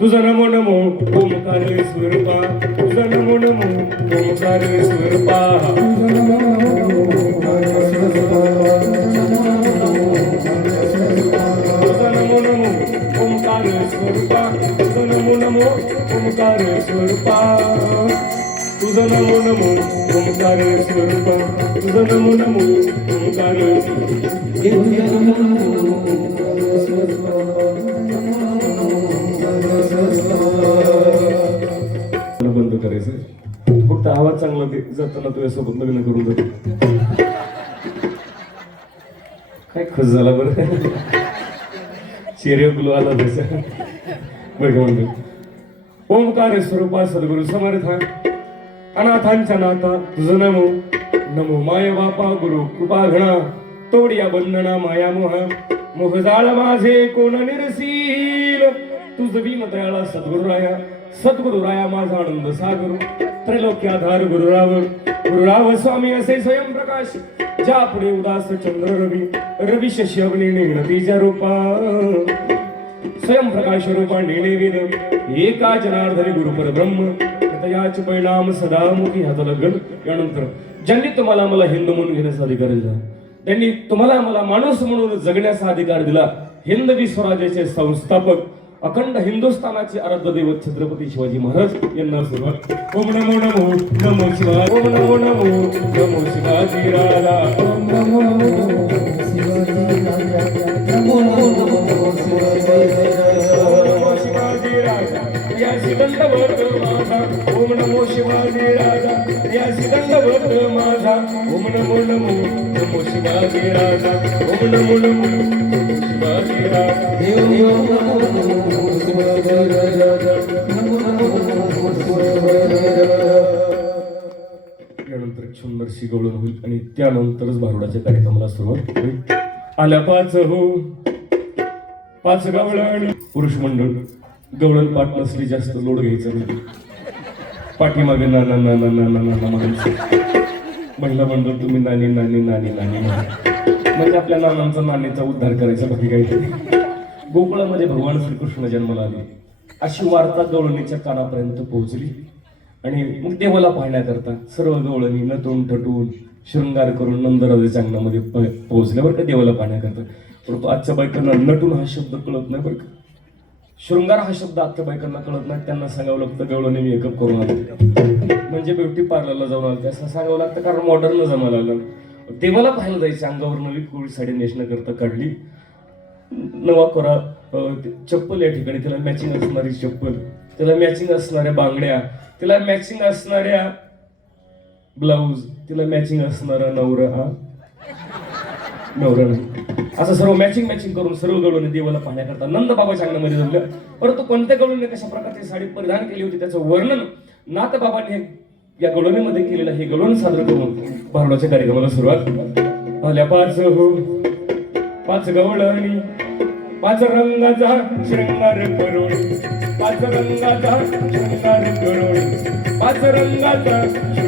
तुझा नमो नमो ओमकार स्वरूपा तुझा नमो नमो ओमकार स्वरूपा तुझा नमो नमो ओमकार स्वरूपा तुझा नमो नमो ओमकार स्वरूपा तुझा नमो नमो ओमकार स्वरूपा तुझा नमो नमो ओमकार स्वरूपा बंद करायचं फक्त आवाज चांगला दे जाताना तुझ्यासोबत लग्न करून जातो काय खुश झाला बरं? चिरे गुलू आला त्याचा. बरं का म्हणतो? ओंकार स्वरूपा सद्गुरु समर्थ. अनाथांच्या नाथा तुझं नमो. नमो माय बापा गुरु कृपा घणा तोडिया बंधना माया मोह. मोह जाळ माझे कोण निरसील? तुझ भीम दयाळा सद्गुरु राया माझा आनंद सागर त्रैलोक्याधार गुरुराव गुरुराव स्वामी असे स्वयंप्रकाश ज्या पुढे उदास चंद्र रवी रवी शशी अग्नी निघणतीच्या रूपा. स्वयंप्रकाश रूपा नेणे वेद एका जनार्दनी गुरु परब्रह्म याच परिणाम सदामुखी हात लग्न. यानंतर ज्यांनी तुम्हाला मला हिंदू म्हणून घेण्याचा अधिकार दिला त्यांनी तुम्हाला मला माणूस म्हणून जगण्याचा अधिकार दिला हिंदवी स्वराज्याचे संस्थापक अखंड हिंदुस्थानाचे आराध्य दैवत छत्रपती शिवाजी महाराज यांना सुरुवात ओम नमो नमो नमो शिवाय. ओम नमो नमो नमो शिवाजी राजा. ओम त्यानंतरच कार्यक्रमाला सुरुवात आल्या पाच हो. पाच गवळण पुरुष मंडळ. गवळण पाठ नसली जास्त लोड घ्यायचं नाही पाठीमागे ना ना ना ना म्हणायचं महिला मंडळ तुम्ही नानी नानी नानी नानी म्हणजे आपल्या नानांचा नानीचा उद्धार करायचा बाकी काही गोकुळामध्ये भगवान श्रीकृष्ण जन्माला आले. अशी वार्ता गवळणीच्या कानापर्यंत पोहोचली. आणि मग देवाला पाहण्याकरता सर्व गवळणी नटून ठटून शृंगार करून नंदराजे अंगणामध्ये प- बरं का देवाला पाहण्याकरता परंतु आजच्या बायकांना नटून हा शब्द कळत नाही बरं का. शृंगार हा शब्द आजच्या बायकांना कळत नाही त्यांना सांगावं लागतं गवळणी मेकअप करून आले. म्हणजे ब्युटी पार्लरला जाऊन आलं असं सांगावं लागतं कारण मॉडर्न जमायला लागलं. देवाला पाहायला जायचं अंगावर नवी कोळी साडी नेसण्याकरता काढली. नवा कोरा चप्पल या ठिकाणी त्याला मॅचिंग असणारी चप्पल त्याला मॅचिंग असणाऱ्या बांगड्या त्याला मॅचिंग असणाऱ्या ब्लाऊज तिला मॅचिंग असणारा नवरा हा. नवरा नाही. असं सर्व मॅचिंग मॅचिंग करून सर्व गळून देवाला पाहण्याकरता नंद बाबाच्या अंगणामध्ये जमलं. परंतु कोणत्या गवळीने कशा प्रकारची साडी परिधान केली होती त्याचं वर्णन नाथ बाबांनी हे या गळवणीमध्ये केलेलं हे गळवण सादर करून भारुडाच्या कार्यक्रमाला सुरुवात आल्या पाच हो पाच गवळणी पाच रंगाचा शृंगार करून पाच रंगाचा शृंगार करून पाच रंगाचा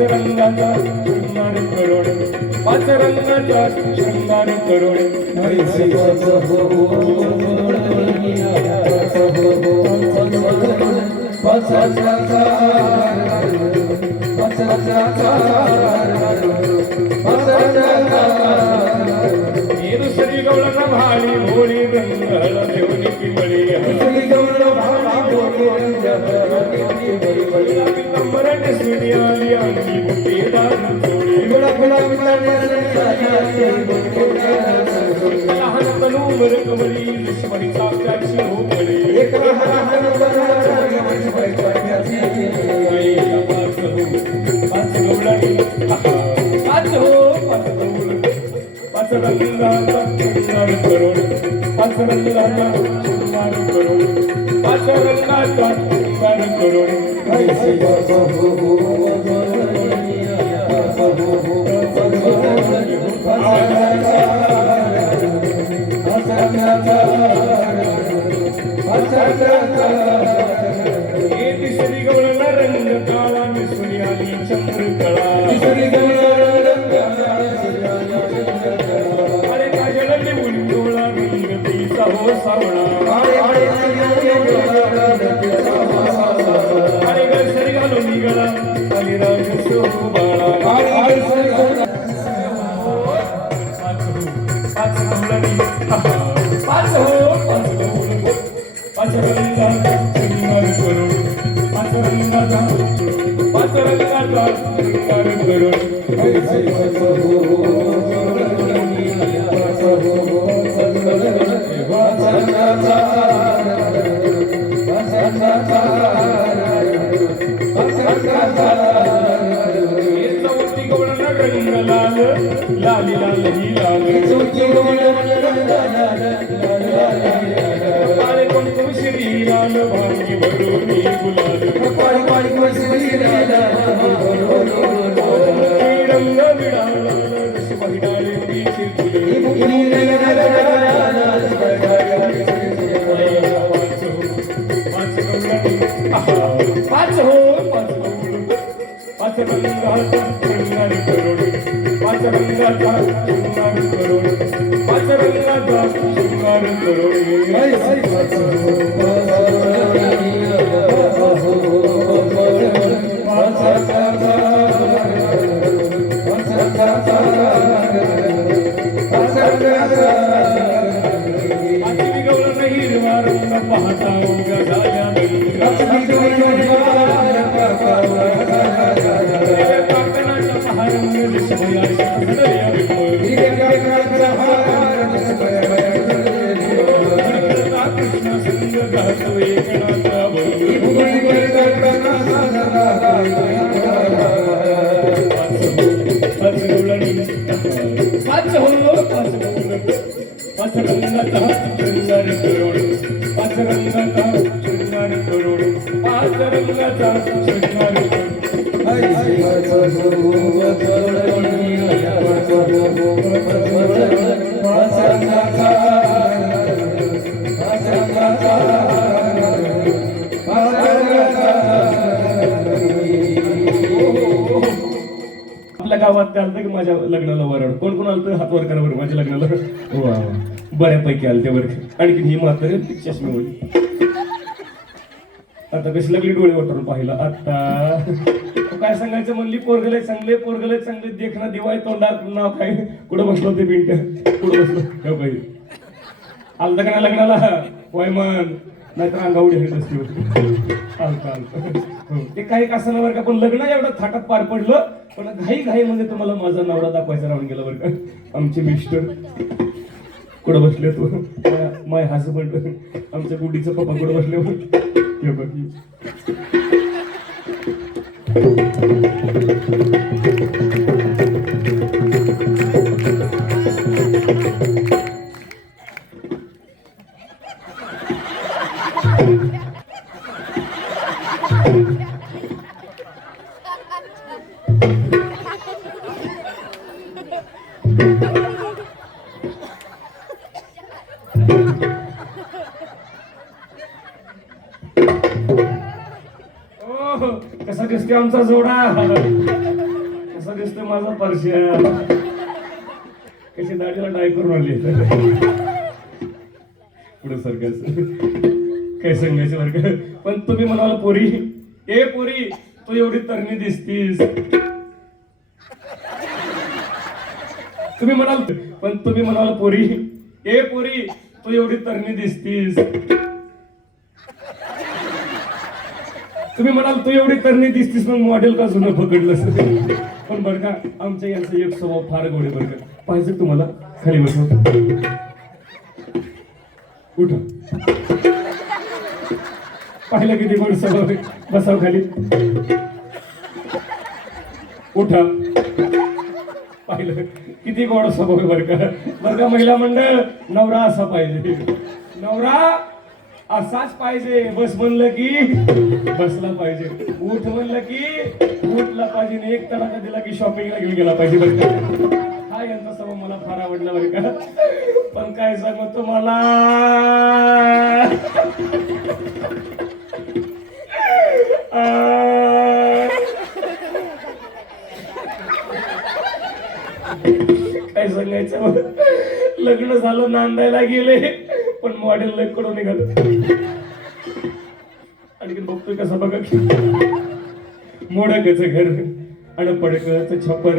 रंगाचा शृंगार करोड. पाच रंगाचा शृंगार करोड. पाच रंगाचा शृंगार करोड ही दुसरी गवळण भाली भोळी रंगळ देवनी पिंबळी कंबरट सुनी आली अंगी बुट्टीदार चोळी रंगाचा लाल लाली लाल ही लाल ശരീരാല വാങ്ങി വരും करून आजी पाच रंगाचा शृंगार करून पाच रंगाचा शृंगार वाटतं आलं की माझ्या लग्नाला वरण कोण कोण आलं हात वर करा बरं माझ्या लग्नाला वा वा. बऱ्यापैकी आलं ते बरं. आणखी ही मात्र चष्मी होती. आता कशी लागली डोळे वाटून पाहिलं? आता काय सांगायचं म्हणली? पोरगले चांगले पोरगले चांगले. देखना दिवाय तोंडात नाव काय? कुठं बसलो ते बिंट कुठं बसलो? हो बाई आलता का नाही लग्नाला? वयमान नाहीतर अंगावडी हरित असते होती. आलता हो. ते काही असं बरं का पण लग्न एवढं थाटात पार पडलं पण घाई घाई मध्ये तुम्हाला माझा नवरा दाखवायचा राहून गेला बरं का. आमचे मिस्टर. कुठं बसले तू? माय हसबंड आमच्या गुडीचा पप्पा कुठं बसले हे बघ. कसा दिसते आमचा जोडा? कसा दिसतो माझा परश्या? कशी दाढीला डाय करून आली पुढे सरकस. काय सांगायचं वर्ग. पण तुम्ही म्हणाल पोरी. ए पोरी तू एवढी तरणी दिसतीस. तुम्ही म्हणाल पण तुम्ही म्हणाल पोरी. ए पोरी तू एवढी तरणी दिसतीस. तुम्ही म्हणाल तू एवढी करणी दिसतीस मग मॉडेल का जुनं पकडलं पण बरं का आमच्या यांचा एक स्वभाव फार गोडे बरं का. पाहिजे तुम्हाला खाली बसव उठा. पाहिलं किती गोड स्वभाव आहे. बसाव हो खाली. उठा. पाहिलं किती गोड स्वभाव आहे बरं का. बरं का महिला मंडळ नवरा असा पाहिजे. नवरा असाच पाहिजे. बस म्हणलं की बसला पाहिजे. उठ म्हणलं की उठला पाहिजे आणि एक तडाखा दिला की शॉपिंगला घेऊन गेला पाहिजे बरं का? हा यांचा स्वभाव मला फार आवडला बरं का? पण काय सांग तुम्हाला काय सांगायचं? लग्न झालं नांदायला गेले. पण मॉडेल लयकडून निघालं. आणखी बघतोय कसं बघा. की मोडकच घर आणि पडकच छप्पर.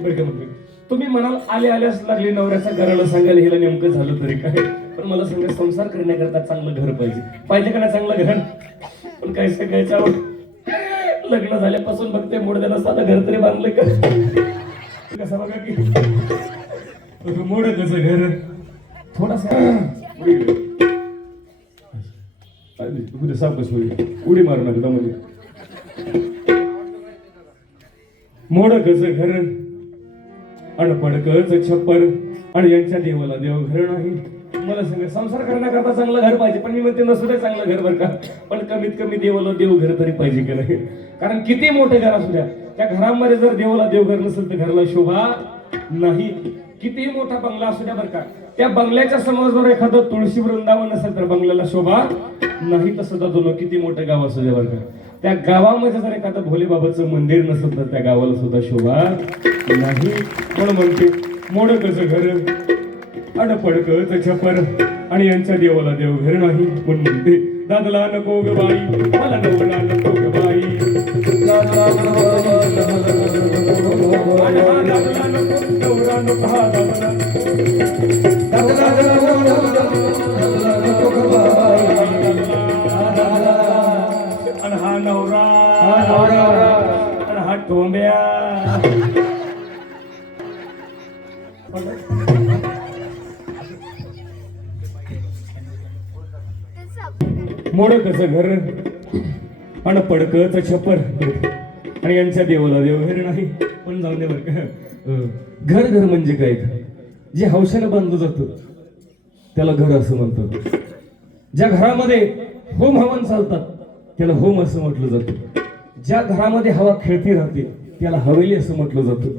बरं का तुम्ही म्हणाल आले आल्यास लागले नवऱ्याच्या घराला सांगायला हिला नेमकं झालं तरी काय? पण मला सांगा संसार करण्याकरता चांगलं घर पाहिजे. पाहिजे का नाही चांगलं घर? पण काय सांगायचं लग्न झाल्यापासून बघते मोडद्याला साधं घर तरी बांधलं का? कसं बघा की? मोडकच घर. थोडासा पुढे गेलं. अरे, पुढे सावकाश होईल उडी मारू नका दमध्ये घर अडपडकच छप्पर आणि यांच्या देवाला देव घर नाही मला सांगा संसार करण्याकरता चांगलं घर पाहिजे पण मी म्हणते नसू दे चांगलं घर बरं का? पण कमीत कमी देवाला देव घर तरी पाहिजे की नाही. कारण किती मोठे घर असू द्या त्या घरामध्ये जर देवाला देवघर नसेल तर घराला शोभा नाही. किती मोठा बंगला असू द्या बरं का त्या बंगल्याच्या समोर जर एखादं तुळशी वृंदावन असेल तर बंगल्याला शोभा. नाही तसं दादोनो किती मोठं गाव असू द्या बरं का. त्या गावामध्ये जर एखादं भोलेबाबाचं मंदिर नसेल तर त्या गावाला सुद्धा शोभा नाही. पण म्हणते? मोडकच घर अडपडकच छपर आणि यांच्या देवाला देव घर नाही. पण म्हणते? दादला नको ग बाई मला नवला नको ग हा हा हा हा टोंब्या. मोडकच घर? आणि पडकच छप्पर. आणि यांच्या देवाला देव घर नाही पण जाऊ दे बरं का. घर घर म्हणजे काय जे हौशाने बांधलं जातं त्याला घर असं म्हणतात. ज्या घरामध्ये होम हवन चालतात त्याला होम असं म्हटलं जातं. ज्या घरामध्ये हवा खेळती राहते त्याला हवेली असं म्हटलं जातं.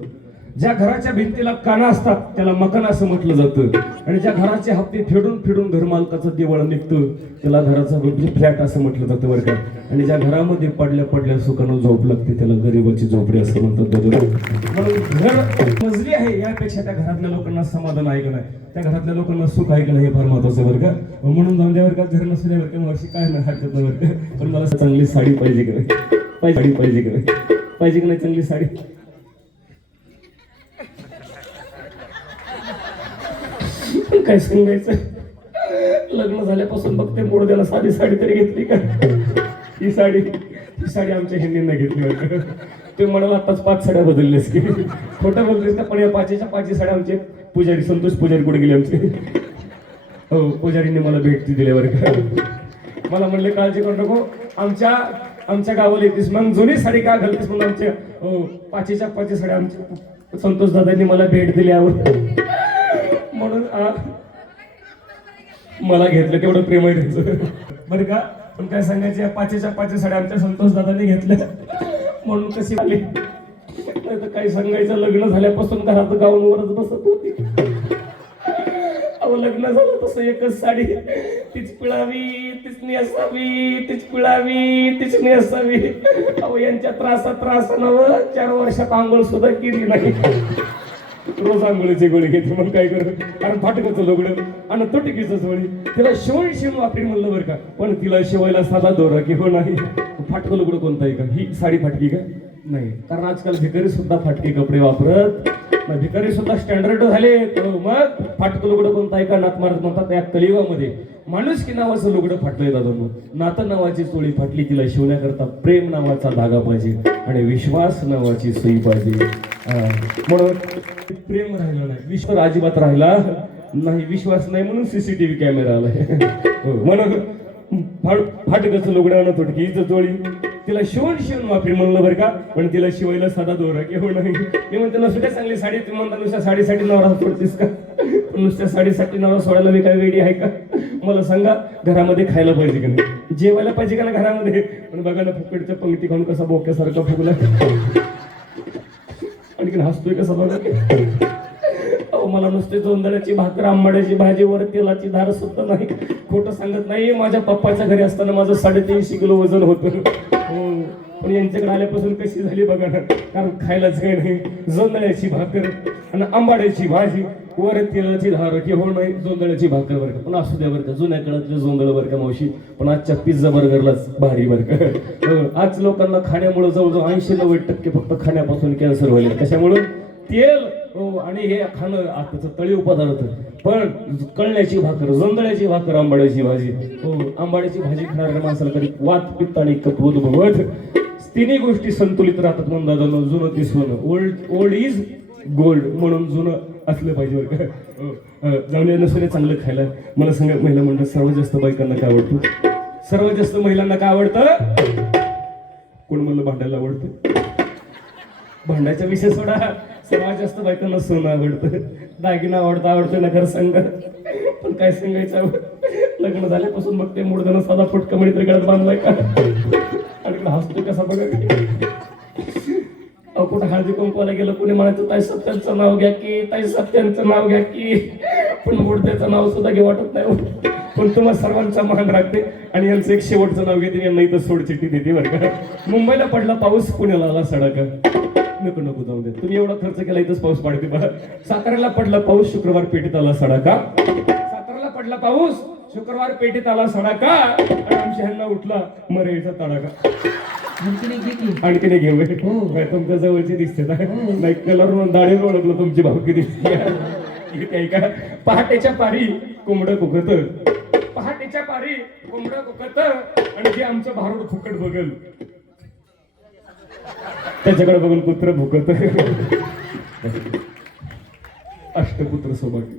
ज्या घराच्या भिंतीला काना असतात त्याला मकान असं म्हटलं जातं. आणि ज्या घराचे हप्ते फेडून फेडून घरमालकाचं दिवाळ निघतं त्याला घराचा फ्लॅट असं म्हटलं जातं बरं का. आणि ज्या घरामध्ये पडल्या पडल्या सुखानं झोप लागते त्याला गरीबाची झोपडी असं म्हणतात बरोबर म्हणून घर मजली आहे यापेक्षा त्या घरातल्या लोकांना समाधान आहे. का नाही त्या घरातल्या लोकांना सुख आहे का नाही हे फार महत्वाचं बरं का. म्हणून जाऊन द्यावर का घर नसू बरं का वर्षी काय नाही हरकत नाही बरं का. पण मला चांगली साडी पाहिजे का? पाहिजे साडी पाहिजे का पाहिजे का नाही चांगली साडी पण काय सांगायचं? लग्न झाल्यापासून बघते मोडद्याला साधी साडी तरी घेतली का? ही साडी ही साडी आमच्या हिंदींना घेतली होती. ते म्हणाला आताच पाच साड्या बदलल्यास की. खोटं बोलतेस का पण या पाचीच्या पाचही साड्या आमचे. पुजारी संतोष पुजारी कुठे गेले आमचे? हो पुजारीने मला भेट ती दिल्यावर का. मला म्हणले काळजी करू नको. आमच्या आमच्या गावाला येतेस मग जुनी साडी का घालतेस म्हणून आमच्या हो, पाचीच्या पाची साड्या आमच्या संतोष दादांनी मला भेट दिल्यावर म्हणून आ, मला घेतलं तेवढं प्रेम आहे त्याचं. बरं का? पण काय सांगायचं या पाचे साड्या आमच्या संतोष दादांनी घेतल्या म्हणून कशी आली? नाही तर काही सांगायचं लग्न झाल्यापासून घरात गाऊनवरच बसत होती. अहो लग्न झालं तसं एकच साडी. तीच पिळावी तीच नेसावी तीच पिळावी तीच नेसावी. अहो यांच्या त्रासात त्रासानं चार वर्षात आंघोळ सुद्धा केली नाही. रोज आंघोळीचे गोळे घेते मग काय करू कारण फाटकच लुगडं आणि तुटकीचं जोडी तिला शिवण शिवून वापरी म्हणलं बरं का. पण तिला शिवायला साधा दोरा की हो नाही. फाटकं लुगडं कोणतं आहे का? ही साडी फाटकी का? नाही. कारण आजकाल भिकारी सुद्धा फाटके कपडे वापरत. भिकारी सुद्धा स्टँडर्ड झाले. तर मग फाटकं लुगडं कोणतं आहे का? नाक मारत म्हणतात या कलियुगामध्ये. माणूस की नावाचं लुगडं फाटलंय दादा मग नातं नावाची चोळी फाटली तिला शिवण्याकरता प्रेम नावाचा धागा पाहिजे आणि विश्वास नावाची सोयी पाहिजे. म्हणून प्रेम राहिलं नाही. विश्व अजिबात राहिला नाही. विश्वास नाही म्हणून सीसीटीव्ही कॅमेरा आलाय. हो, म्हणून फाटकच लुगडं आणत होती की तिला शिवण शिवण माफी म्हणलं बरं का. पण तिला शिवायला साधा दोरा की हो नाही मी म्हणते नसू काय चांगली साडी तुम्ही म्हणता नुसत्या साडीसाठी नवरा सोडतीस का? पण नुसत्या साडीसाठी नवरा सोडायला मी काय वेडी आहे का? मला सांगा घरामध्ये खायला पाहिजे का नाही? जेवायला पाहिजे का ना घरामध्ये? पण बघा ना फुकटच्या पंक्ती खाऊन कसा बोक्यासारखा फुगला. आणखीन हसतोय कसा बघा. अहो मला नुसते जोंधळ्याची भाकर आंबाड्याची भाजी वर तेलाची धार सुद्धा नाही. खोटं सांगत नाही माझ्या पप्पाच्या घरी असताना माझं साडेतीनशे किलो वजन होतं. पण यांच्याकडे आल्यापासून कशी झाली बघा ना. कारण खायलाच काही नाही जोंधळ्याची भाकर आणि आंबाड्याची भाजी. वर तेलाची धार की हो नाही जोंधळ्याची भाकर बरं पण असू द्या बरं का जुन्या काळातले जोंधळ बरं का मावशी. पण आजच्या पिझ्झा बर्गरलाच भारी बरं का. हो, आज लोकांना खाण्यामुळे जवळजवळ ऐंशी नव्वद टक्के फक्त खाण्यापासून कॅन्सर व्हायला कशामुळे? तेल. हो आणि हे खाणं आताचं तळीव पदार्थ. पण कळण्याची भाकर जोंधळ्याची भाकर आंबाड्याची भाजी. हो आंबाड्याची भाजी खाणाऱ्या माणसाला कधी वात पित्त आणि कप भगवत तिन्ही गोष्टी संतुलित राहतात म्हणून दादा जुनं ते सोनं. ओल्ड ओल्ड इज गोल्ड म्हणून जुनं असलं पाहिजे बरं का. हो. जाऊन नसले चांगलं खायला. मला सांगा महिला मंडळ सर्वात जास्त बायकांना काय आवडतं? सर्वात जास्त महिलांना काय आवडतं? कोण म्हणलं भांडायला आवडतं? भांडायचा विषय सोडा. सर्वात जास्त बायकांना सोनं आवडतं. दागिना आवडतं आवडतं नगर संघ पण काय सांगायचं? लग्न झाल्यापासून मग ते मूळदाना साधा फुटका म्हणे गळ्यात बांधलाय का? आणि हसतो कसा बघा. कुठं हळदी कुंकवाला गेलं कुणी म्हणायचं ताई सत्यांचं नाव घ्या की ताई सत्यांचं नाव घ्या की. पण मूर्त्याचं नाव सुद्धा घे वाटत नाही हो. पण तुम्हाला सर्वांचा मान राखते आणि यांचं एक शेवटचं नाव घेते यांना इथं सोड चिठ्ठी देते बरं का. मुंबईला पडला पाऊस पुण्याला आला सडक. नको नको जाऊ दे. तुम्ही एवढा खर्च केला इथंच पाऊस पाडते बघा साताऱ्याला पडला पाऊस शुक्रवार पेटीत आला सडाका साताऱ्याला पडला पाऊस शुक्रवार पेटीत आला सडाका. आणि आमच्या ह्यांना उठला मरेचा तडाका. आणखी नाही घेऊ हो. तुमच्या जवळचे दिसते नाही कलर दाढीवर ओळखलं तुमची भावकी दिसते. हे का? पहाटेच्या पारी कोंबडं कुकत पहाटेच्या पारी कोंबडं कुकत आणि जे आमचं भारूड फुकट बघल. त्याच्याकडे बघून कुत्र भुकत. अष्टपुत्र सौभाग्य